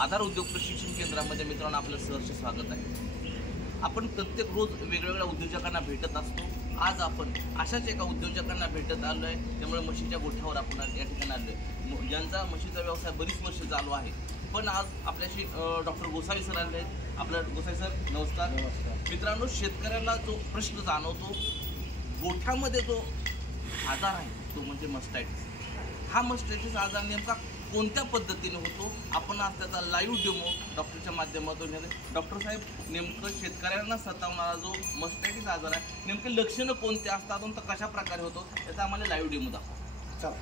आधार उद्योग प्रशिक्षण केंद्रामध्ये मित्रांनो आपलं सहर्ष स्वागत आहे। आपण प्रत्येक रोज वेगवेगळ्या उद्योजकांना भेटत असतो। आज आपण अशाच एका उद्योजकांना भेटत आलो आहे। त्यामुळे म्हशीच्या गोठ्यावर आपण या ठिकाणी आलो आहे, ज्यांचा म्हशीचा व्यवसाय बरीच वर्ष चालू आहे। पण आज आपल्याशी डॉक्टर गोसावी सर आले आहेत। आपलं गोसावी सर नमस्कार। मित्रांनो, शेतकऱ्याला जो प्रश्न जाणवतो गोठ्यामध्ये जो आजार आहे तो म्हणजे मस्टायटिस। हा मस्टायटिस आजार नेमका कोणत्या पद्धतीने होतो आपण आज त्याचा लाईव्ह डेमो डॉक्टरच्या माध्यमातून घेतोय। डॉक्टर साहेब, नेमकं शेतकऱ्यांना सतावणारा जो मस्टायटिस आजार आहे नेमके लक्षणं कोणते असतात आणि कशा प्रकारे होतो याचा आम्हाला लाईव्ह डेमो दाखवा। चला,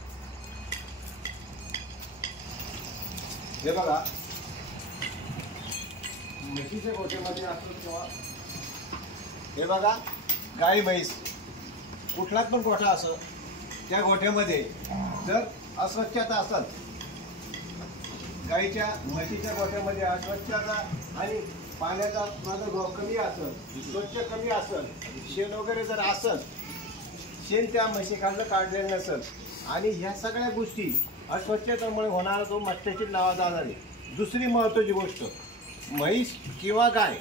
हे बघा, म्हशीच्या गोठ्यामध्ये असतो तेव्हा हे बघा, गाई म्हैस कुठलाच पण गोठा असो त्या गोठ्यामध्ये जर अस्वच्छता असत, गाईच्या म्हशीच्या गोठ्यामध्ये अस्वच्छता आणि पाण्याचा प्रादुर्भाव कमी असेल, स्वच्छ कमी असेल, शेण वगैरे जर असेल, शेण त्या म्हशीखालनं काढलेलं नसेल आणि ह्या सगळ्या गोष्टी अस्वच्छतेमुळे होणारा तो मस्टायटिस नावाचा आजार आहे। दुसरी महत्त्वाची गोष्ट, म्हैस किंवा गाय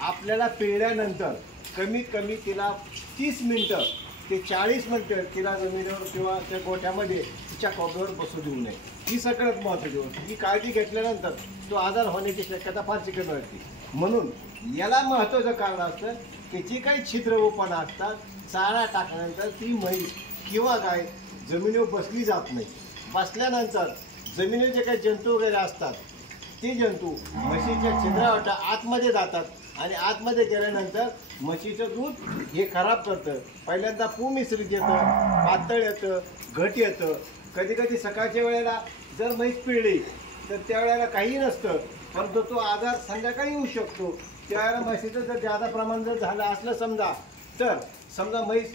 आपल्याला पिळल्यानंतर कमीत कमी तिला 30 मिनिटं ते 40 मिनिटं तिला जमिनीवर किंवा त्या गोठ्यामध्ये तिच्या कोपऱ्यावर बसू देऊ नये। ही सगळ्यात महत्त्वाची गोष्ट। ही काळजी घेतल्यानंतर तो आजार होण्याची शक्यता फारशी कमी असते। म्हणून याला महत्त्वाचं कारण असतं की जी काही छिद्रवपणा असतात, चारा टाकल्यानंतर ती म्हैस किंवा गाय जमिनीवर बसली जात नाही। बसल्यानंतर जमिनीवर जे काही जंतू वगैरे असतात ते जंतू म्हशीच्या छिद्रावाट आतमध्ये जातात आणि आतमध्ये गेल्यानंतर म्हशीचं दूध हे खराब करतं। पहिल्यांदा पू मिश्रित येतं, पातळ येतं, घट येतं। कधी कधी सकाळच्या वेळेला जर म्हैस पिळली तर त्यावेळेला काही नसतं, परंतु तो आजार संध्याकाळी येऊ शकतो। त्यावेळेला म्हशीचं जर जादा प्रमाण जर झालं असलं समजा म्हैस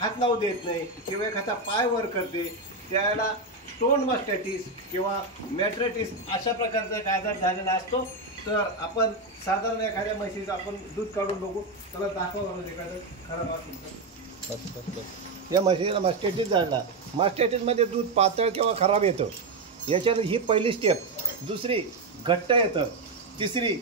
हात लावू देत नाही किंवा एखादा पाय वर करते, त्यावेळेला स्टोन मस्टायटिस किंवा मॅट्रायटिस अशा प्रकारचा एक आजार झालेला असतो। तर आपण साधारण एखाद्या म्हशीचं आपण दूध काढून बघू, त्याला दाखवा एखादं खराब असेल। या म्हशीला मस्टायटिस झाला, मस्टायटिसमध्ये दूध पातळ किंवा खराब येतं, याच्यात ही पहिली स्टेप। दुसरी, घट्ट येतं। तिसरी,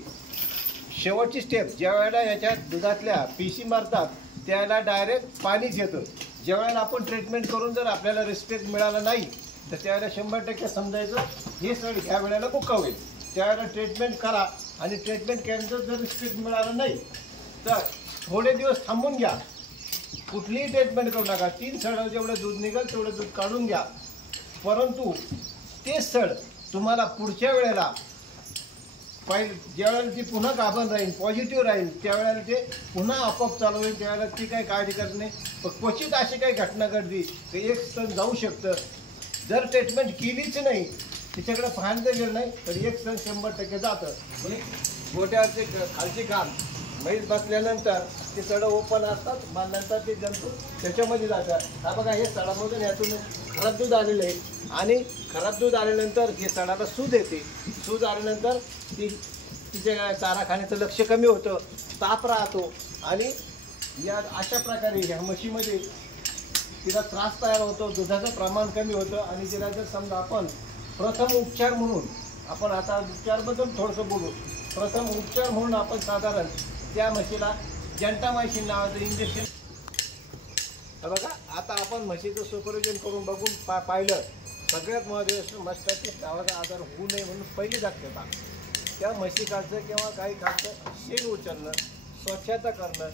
शेवटची स्टेप, ज्या वेळेला याच्यात दुधातल्या पिशी मारतात त्यावेळेला डायरेक्ट पाणीच येतं। ज्यावेळेला आपण ट्रीटमेंट करून जर आपल्याला रिस्पेक्ट मिळाला नाही तर त्यावेळेला 100% समजायचं हे सड ह्या वेळेला मुक्कावेल। त्यावेळेला ट्रीटमेंट करा आणि ट्रीटमेंट केल्यानंतर जर रिस्पेक्ट मिळालं नाही तर थोडे दिवस थांबून घ्या, कुठलीही ट्रीटमेंट करू नका। 3 सड जेवढं दूध निघेल तेवढं दूध काढून घ्या, परंतु ते सड तुम्हाला पुढच्या वेळेला ज्यावेळेला ती पुन्हा गाभण राहील, पॉझिटिव्ह राहील, त्यावेळेला ते पुन्हा आपोआप चालू होईल। त्यावेळेला ती काही काळजी करत नाही। पण क्वचित अशी काही घटना घडली तर 1 स्तन जाऊ शकतं। जर ट्रीटमेंट केलीच नाही, तिच्याकडे पाहणं गेलं नाही तर 1 स्तन 100% जातं। म्हणजे गोठ्यावरचे खालची काम म्हैस बसल्यानंतर ते सडं ओपन असतात, मग नंतर ते जंतू त्याच्यामध्ये जातात। हा बघा, हे सडामधून यातून खराब दूध आलेलं आहे आणि खराब दूध आल्यानंतर हे सडाला सूज येते। सूज आल्यानंतर तिच्या चारा खाण्याचं लक्ष कमी होतं, ताप राहतो आणि या अशा प्रकारे ह्या म्हशीमध्ये तिला त्रास तयार होतो, दुधाचं प्रमाण कमी होतं। आणि तिला जर समजा आपण प्रथम उपचार म्हणून, आपण आता उपचारबद्दल थोडंसं बोलू, प्रथम उपचार म्हणून आपण साधारण त्या म्हशीला जंटामायसिन नावाचं इंजेक्शन, बघा आता आपण म्हशीचं सुपरविजन करून बघून पाहिलं। सगळ्यात महत्त्वाचं मस्टायटिस नावाचा आजार होऊ नये म्हणून पहिली दक्षता त्या म्हशीकाचं किंवा काही काचं शेण उचलणं, स्वच्छता करणं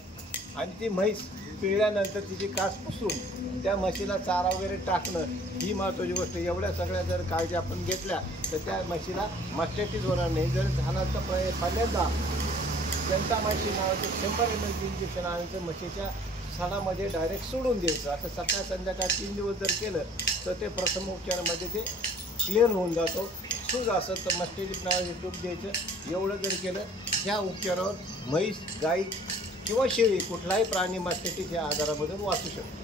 आणि ती म्हैस पिळल्यानंतर तिची कास पुसून त्या म्हशीला चारा वगैरे टाकणं ही महत्त्वाची गोष्ट। एवढ्या सगळ्या जर काळजी आपण घेतल्या तर त्या म्हशीला मस्टायटिस होणार नाही। जर झाला तर पहिल्यांदा जंटामायसिन नावाचं 100 ml इंजेक्शन आणायचं, म्हशीच्या सणामध्ये डायरेक्ट सोडून द्यायचं। आता सकाळ संध्याकाळ 3 दिवस जर केलं तर ते प्रथम उपचारामध्ये ते क्लिअर होऊन जातो। सूज असेल तर मस्टायटिस नावाचे तूप द्यायचं। एवढं जर केलं, ह्या उपचारावर म्हैस, गाई किंवा शेळी कुठलाही प्राणी मस्टायटिस या आजारामधून वाचू शकतो।